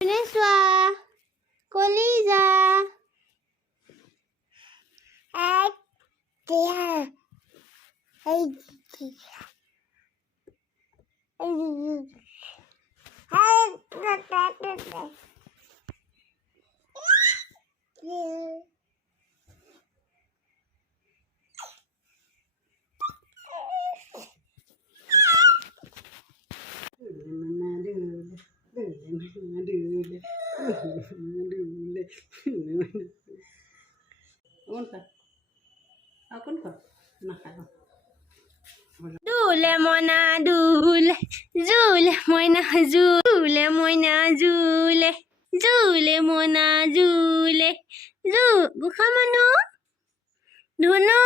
Neswa, Koliza. Dule mona dule, zule moina zule moina zule, zule mona zule, zu buka mano, duno,